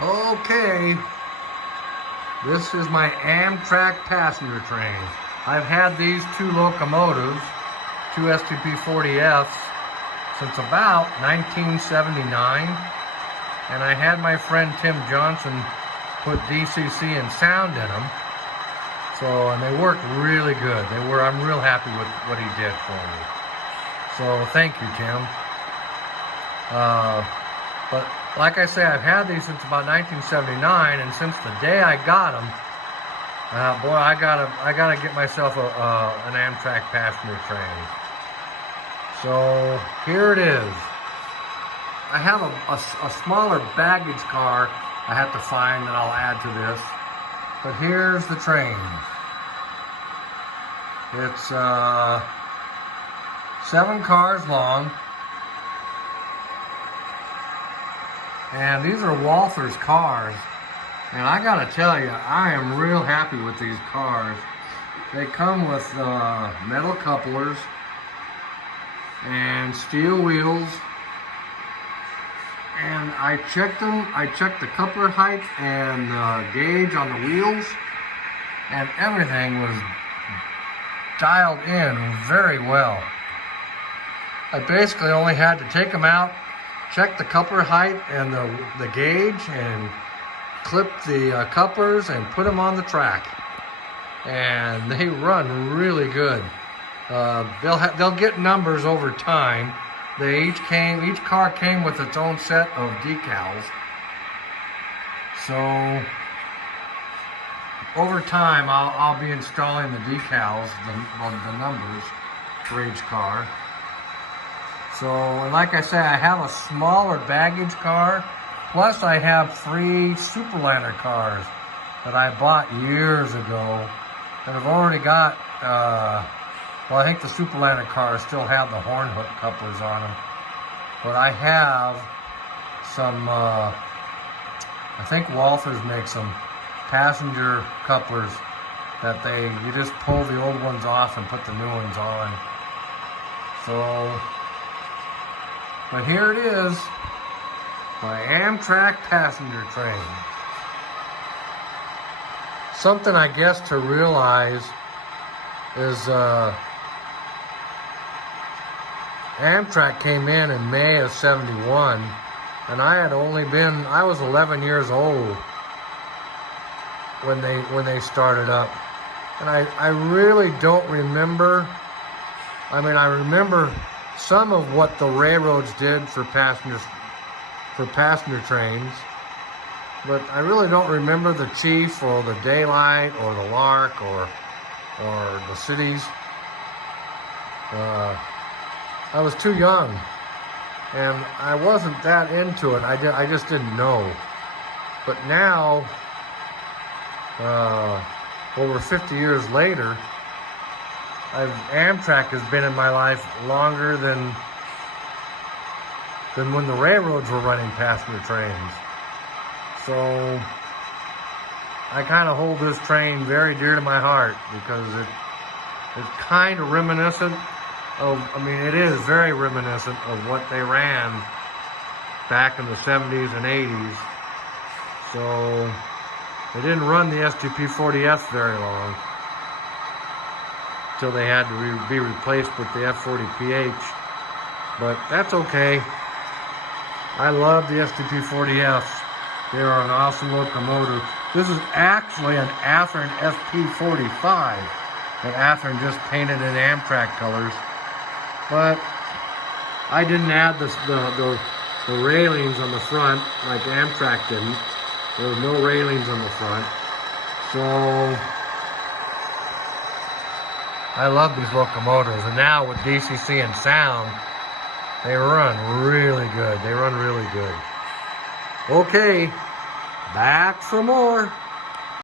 Okay, this is my Amtrak passenger train. I've had these two locomotives, two STP-40Fs, since about 1979, and I had my friend Tim Johnson put DCC and sound in them. And they work really good. I'm real happy with what he did for me. So thank you, Tim. But like I say, I've had these since about 1979, and since the day I got them, boy, I gotta get myself an Amtrak passenger train. So here it is. I have a smaller baggage car I have to find that I'll add to this. But here's the train. It's 7 cars long. And these are Walthers cars. And I gotta tell you, I am real happy with these cars. They come with metal couplers and steel wheels. And I checked them. I checked the coupler height and gauge on the wheels, and everything was dialed in very well. I basically only had to take them out, check the coupler height and the gauge, and clip the couplers and put them on the track. And they run really good. They'll get numbers over time. Each car came with its own set of decals. So over time, I'll be installing the decals, the numbers for each car. So, and like I say, I have a smaller baggage car. Plus, I have 3 Superliner cars that I bought years ago. And I've already got. Well, I think the Superliner cars still have the horn hook couplers on them. But I have some, I think Walthers makes some passenger couplers that you just pull the old ones off and put the new ones on. So, but here it is, my Amtrak passenger train. Something I guess to realize is, Amtrak came in May of '71, and I was 11 years old when they started up. And I really don't remember, I remember some of what the railroads did for passenger trains, but I really don't remember the Chief or the Daylight or the Lark or the cities. I was too young, and I wasn't that into it. I just didn't know. But now, over 50 years later, Amtrak has been in my life longer than when the railroads were running passenger trains. So I kind of hold this train very dear to my heart because it's kind of reminiscent of, it is very reminiscent of what they ran back in the 70s and 80s. So they didn't run the STP-40F very long until they had to be replaced with the F-40PH. But that's okay. I love the STP-40Fs. They are an awesome locomotive. This is actually an Athearn FP-45 that Athearn just painted in Amtrak colors. But I didn't add the railings on the front like Amtrak didn't. There was no railings on the front. So I love these locomotives. And now with DCC and sound, they run really good. They run really good. Okay, back for more.